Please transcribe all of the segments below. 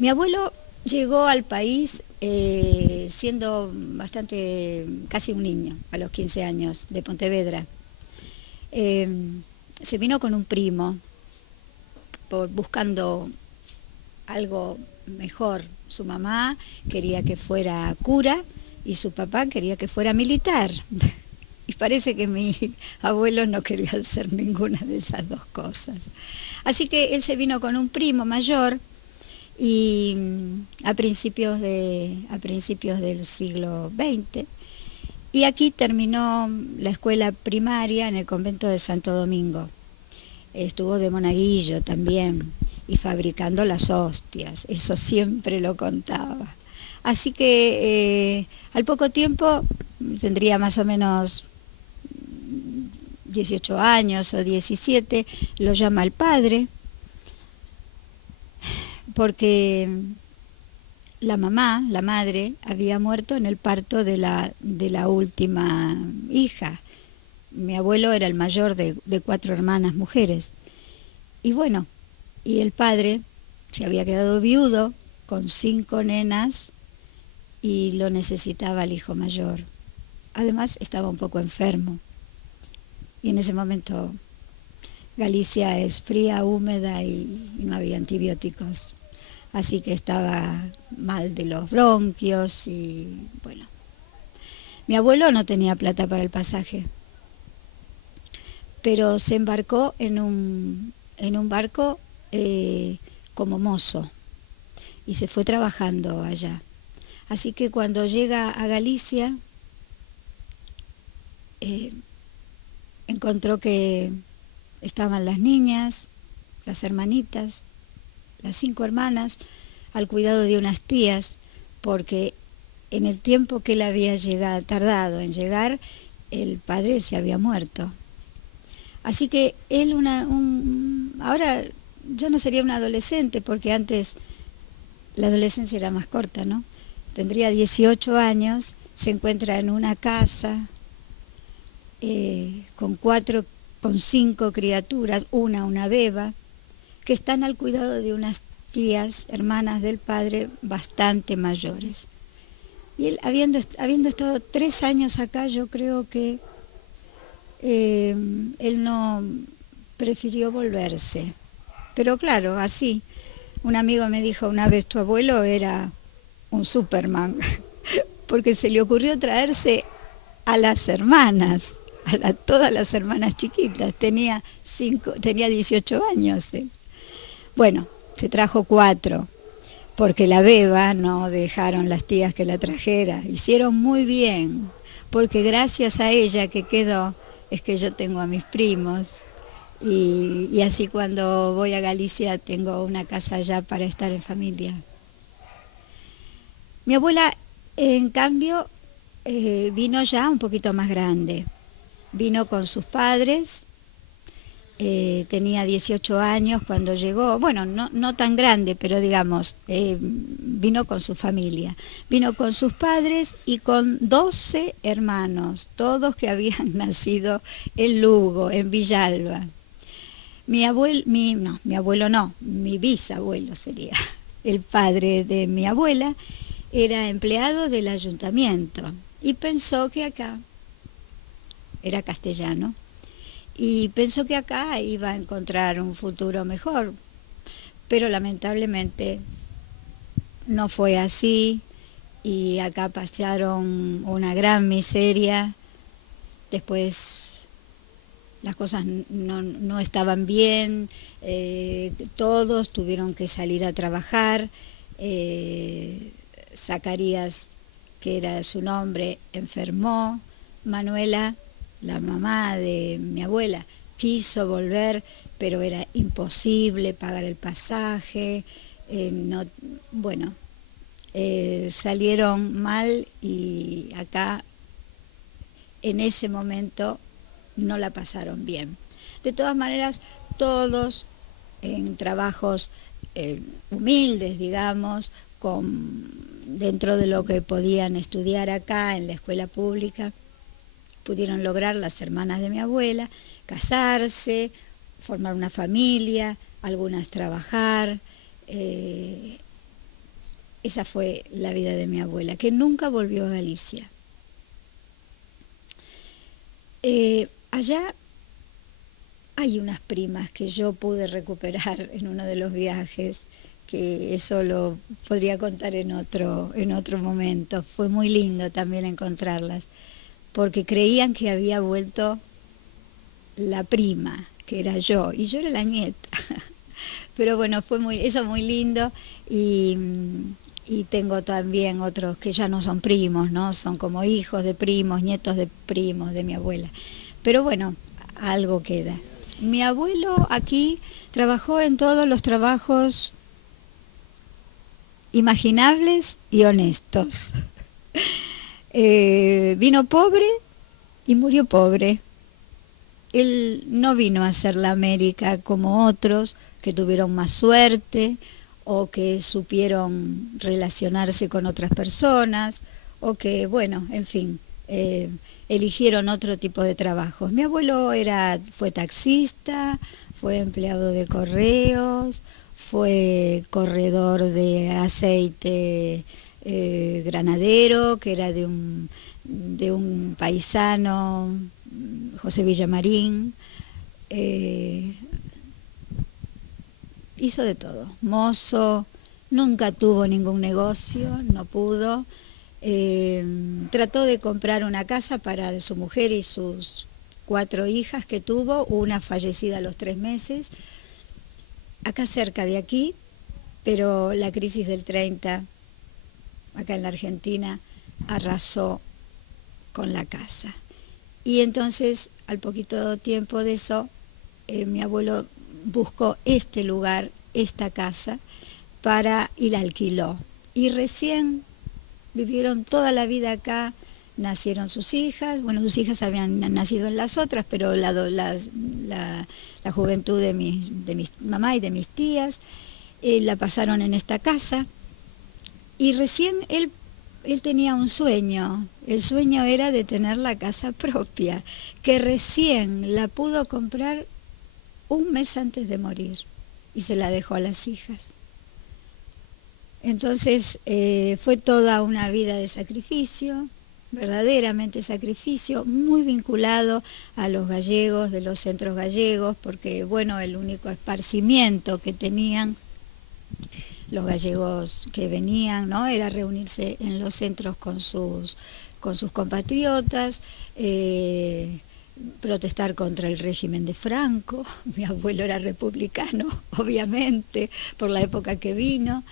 Mi abuelo llegó al país siendo casi un niño, a los 15 años, de Pontevedra. Eh, Se vino con un primo, buscando algo mejor. Su mamá quería que fuera cura y su papá quería que fuera militar. Y parece que mi abuelo no quería hacer ninguna de esas dos cosas. Así que él se vino con un primo mayor y a principios del siglo XX, y aquí terminó la escuela primaria en el convento de Santo Domingo. Estuvo de monaguillo también y fabricando las hostias, eso siempre lo contaba. Así que al poco tiempo, tendría más o menos 18 años o 17, lo llama el padre, porque la madre, había muerto en el parto de la última hija. Mi abuelo era el mayor de 4 hermanas mujeres. Y bueno, y el padre se había quedado viudo con 5 nenas y lo necesitaba el hijo mayor. Además estaba un poco enfermo. Y en ese momento Galicia es fría, húmeda y no había antibióticos. Así que estaba mal de los bronquios y bueno. Mi abuelo no tenía plata para el pasaje, pero se embarcó en un barco como mozo y se fue trabajando allá. Así que cuando llega a Galicia, encontró que estaban las niñas, las hermanitas, las 5 hermanas, al cuidado de unas tías, porque en el tiempo que él había tardado en llegar, el padre se había muerto. Así que él, ahora yo no sería un adolescente, porque antes la adolescencia era más corta, ¿no? Tendría 18 años, se encuentra en una casa con 5 criaturas, una beba, que están al cuidado de unas tías, hermanas del padre, bastante mayores. Y él, habiendo estado 3 años acá, yo creo que él no prefirió volverse. Pero claro, así, un amigo me dijo una vez, tu abuelo era un Superman, porque se le ocurrió traerse a las hermanas, todas las hermanas chiquitas, tenía 18 años él. Bueno, se trajo 4, porque la beba no dejaron las tías que la trajera. Hicieron muy bien, porque gracias a ella que quedó, es que yo tengo a mis primos, y así cuando voy a Galicia tengo una casa allá para estar en familia. Mi abuela, en cambio, vino ya un poquito más grande. Vino con sus padres. Tenía 18 años cuando llegó, bueno, no tan grande, pero digamos, vino con su familia, vino con sus padres y con 12 hermanos, todos que habían nacido en Lugo, en Villalba. Mi bisabuelo sería, el padre de mi abuela, era empleado del ayuntamiento y pensó que acá, era castellano, y pensó que acá iba a encontrar un futuro mejor, pero lamentablemente no fue así y acá pasaron una gran miseria. Después las cosas no estaban bien, todos tuvieron que salir a trabajar. Zacarías, que era su nombre, enfermó. Manuela, la mamá de mi abuela, quiso volver, pero era imposible pagar el pasaje. Salieron mal y acá en ese momento no la pasaron bien. De todas maneras, todos en trabajos humildes, digamos, dentro de lo que podían estudiar acá en la escuela pública, pudieron lograr, las hermanas de mi abuela, casarse, formar una familia, algunas trabajar. esa fue la vida de mi abuela, que nunca volvió a Galicia. Allá hay unas primas que yo pude recuperar en uno de los viajes, que eso lo podría contar en otro momento. Fue muy lindo también encontrarlas, porque creían que había vuelto la prima, que era yo, y yo era la nieta. Pero bueno, eso muy lindo, y, y tengo también otros que ya no son primos, ¿no? Son como hijos de primos, nietos de primos de mi abuela. Pero bueno, algo queda. Mi abuelo aquí trabajó en todos los trabajos imaginables y honestos. Vino pobre y murió pobre. Él no vino a hacer la América como otros que tuvieron más suerte o que supieron relacionarse con otras personas o que, bueno, en fin, eligieron otro tipo de trabajos. Mi abuelo fue taxista, fue empleado de correos, fue corredor de aceite granadero, que era de un paisano, José Villamarín. Hizo de todo, mozo, nunca tuvo ningún negocio, no pudo. Trató de comprar una casa para su mujer y sus 4 hijas que tuvo, una fallecida a los 3 meses, acá cerca de aquí, pero la crisis del 30, acá en la Argentina, arrasó con la casa. Y entonces, al poquito tiempo de eso, mi abuelo buscó este lugar, esta casa, y la alquiló. Y recién vivieron toda la vida acá, nacieron sus hijas, bueno, sus hijas habían nacido en las otras, pero la juventud de mi mamá y de mis tías la pasaron en esta casa. Y recién él tenía un sueño, el sueño era de tener la casa propia, que recién la pudo comprar un mes antes de morir y se la dejó a las hijas. Entonces fue toda una vida de sacrificio, verdaderamente sacrificio, muy vinculado a los gallegos, de los centros gallegos, porque bueno, el único esparcimiento que tenían los gallegos que venían, ¿no?, era reunirse en los centros con sus compatriotas, protestar contra el régimen de Franco. Mi abuelo era republicano, obviamente, por la época que vino.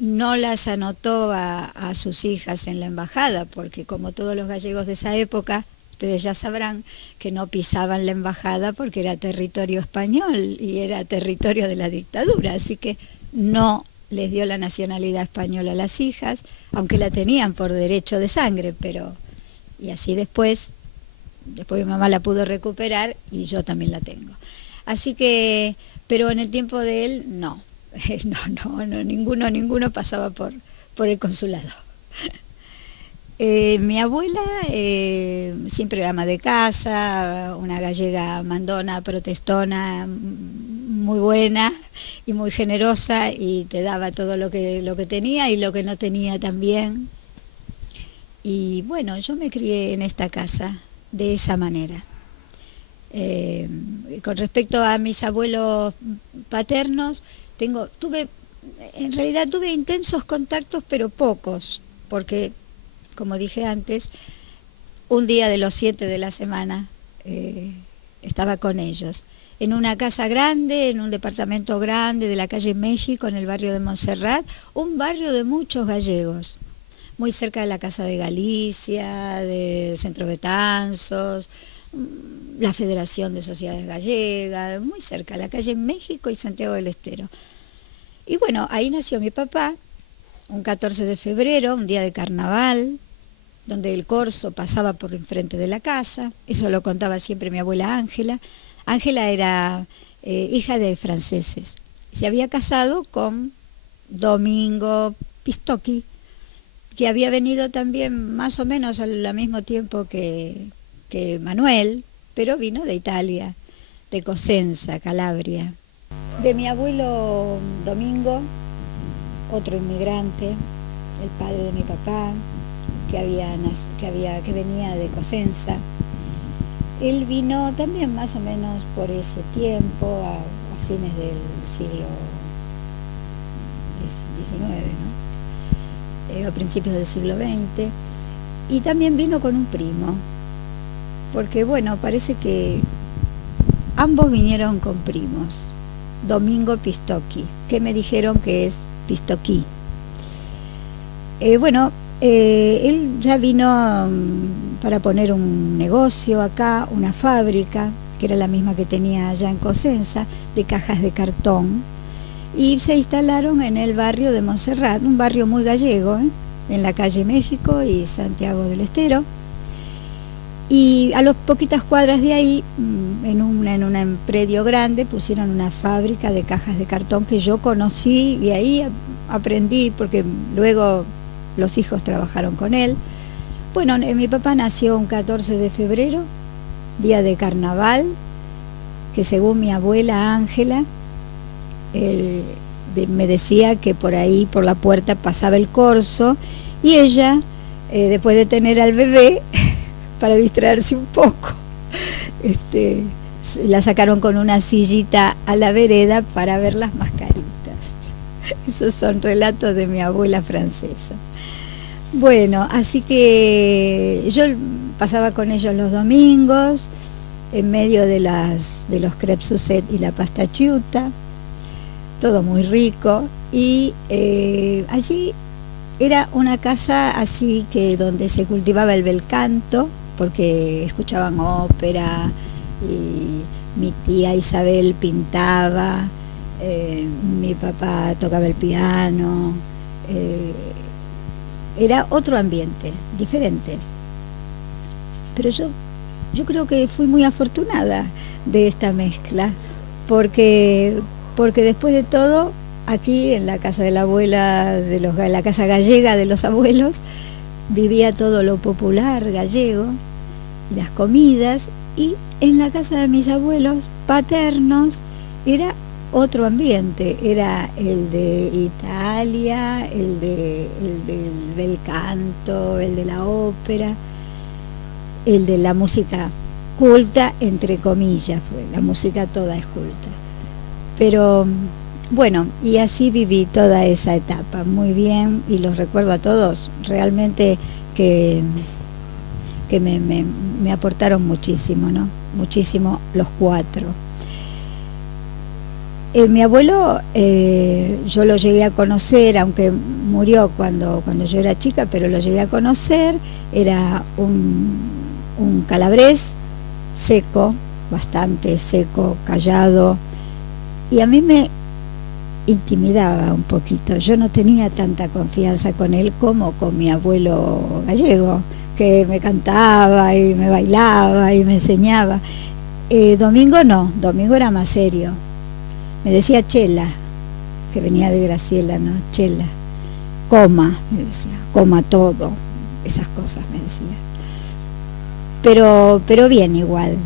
No las anotó a sus hijas en la embajada, porque como todos los gallegos de esa época, ustedes ya sabrán que no pisaban la embajada porque era territorio español y era territorio de la dictadura, así que no les dio la nacionalidad española a las hijas, aunque la tenían por derecho de sangre, pero... Y así después mi mamá la pudo recuperar y yo también la tengo. Así que, pero en el tiempo de él, no, ninguno pasaba por el consulado. Mi abuela siempre era ama de casa, una gallega mandona, protestona, muy buena y muy generosa, y te daba todo lo que tenía y lo que no tenía también. Y bueno, yo me crié en esta casa de esa manera. Con respecto a mis abuelos paternos, en realidad tuve intensos contactos, pero pocos, porque, como dije antes, un día de los 7 de la semana estaba con ellos, en una casa grande, en un departamento grande de la calle México, en el barrio de Montserrat, un barrio de muchos gallegos, muy cerca de la Casa de Galicia, del Centro Betanzos, la Federación de Sociedades Gallegas, muy cerca, la calle México y Santiago del Estero. Y bueno, ahí nació mi papá, un 14 de febrero, un día de carnaval, donde el corso pasaba por enfrente de la casa. Eso lo contaba siempre mi abuela Ángela. Ángela era hija de franceses. Se había casado con Domingo Pistocchi, que había venido también más o menos al mismo tiempo que Manuel, pero vino de Italia, de Cosenza, Calabria. De mi abuelo Domingo otro inmigrante, el padre de mi papá, que venía de Cosenza. Él vino también más o menos por ese tiempo, a fines del siglo XIX, ¿no? A principios del siglo XX. Y también vino con un primo, porque bueno, parece que ambos vinieron con primos. Domingo Pistocchi, que me dijeron que es Pistocchi. Él ya vino para poner un negocio acá, una fábrica, que era la misma que tenía allá en Cosenza, de cajas de cartón, y se instalaron en el barrio de Montserrat, un barrio muy gallego, en la calle México y Santiago del Estero. Y a las poquitas cuadras de ahí, en un predio grande, pusieron una fábrica de cajas de cartón que yo conocí, y ahí aprendí, porque luego los hijos trabajaron con él. Bueno, mi papá nació un 14 de febrero, día de carnaval, que según mi abuela Ángela, me decía que por ahí, por la puerta, pasaba el corso, y ella, después de tener al bebé, para distraerse un poco, la sacaron con una sillita a la vereda para ver las mascaritas. Esos son relatos de mi abuela francesa. Bueno, así que yo pasaba con ellos los domingos, en medio de los crepes Suzette y la pasta chiuta, todo muy rico, y allí era una casa así que donde se cultivaba el bel canto, porque escuchaban ópera, y mi tía Isabel pintaba, mi papá tocaba el piano, era otro ambiente, diferente. Pero yo creo que fui muy afortunada de esta mezcla, porque después de todo, aquí en la casa de la abuela, la casa gallega de los abuelos, vivía todo lo popular gallego, las comidas, y en la casa de mis abuelos paternos era otro ambiente, era el de Italia, el del bel canto, el de la ópera, el de la música culta, entre comillas, fue, la música toda es culta. Pero bueno, y así viví toda esa etapa, muy bien, y los recuerdo a todos, realmente que me aportaron muchísimo, ¿no? Muchísimo los cuatro. Mi abuelo, yo lo llegué a conocer, aunque murió cuando yo era chica, pero lo llegué a conocer. Era un calabrés seco, bastante seco, callado, y a mí me intimidaba un poquito. Yo no tenía tanta confianza con él como con mi abuelo gallego, que me cantaba y me bailaba y me enseñaba. Domingo no, Domingo era más serio. Me decía Chela, que venía de Graciela, ¿no? Chela, coma, me decía, coma todo, esas cosas me decía. Pero bien igual,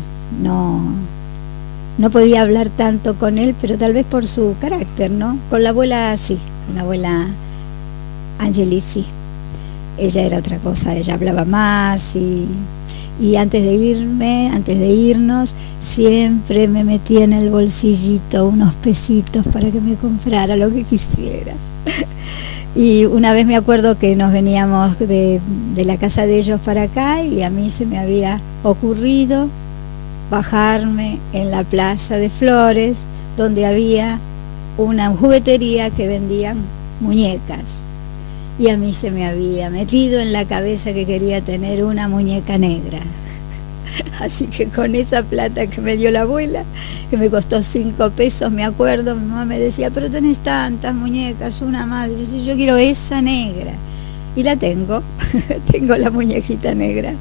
no podía hablar tanto con él, pero tal vez por su carácter, ¿no? Con la abuela sí, con la abuela Angeli sí. Ella era otra cosa, ella hablaba más, y antes de irnos, siempre me metía en el bolsillito unos pesitos para que me comprara lo que quisiera. Y una vez me acuerdo que nos veníamos de la casa de ellos para acá, y a mí se me había ocurrido bajarme en la Plaza de Flores, donde había una juguetería que vendían muñecas. Y a mí se me había metido en la cabeza que quería tener una muñeca negra. Así que con esa plata que me dio la abuela, que me costó 5 pesos, me acuerdo, mi mamá me decía, pero tenés tantas muñecas, una madre. Y yo decía, yo quiero esa negra. Y la tengo, tengo la muñequita negra.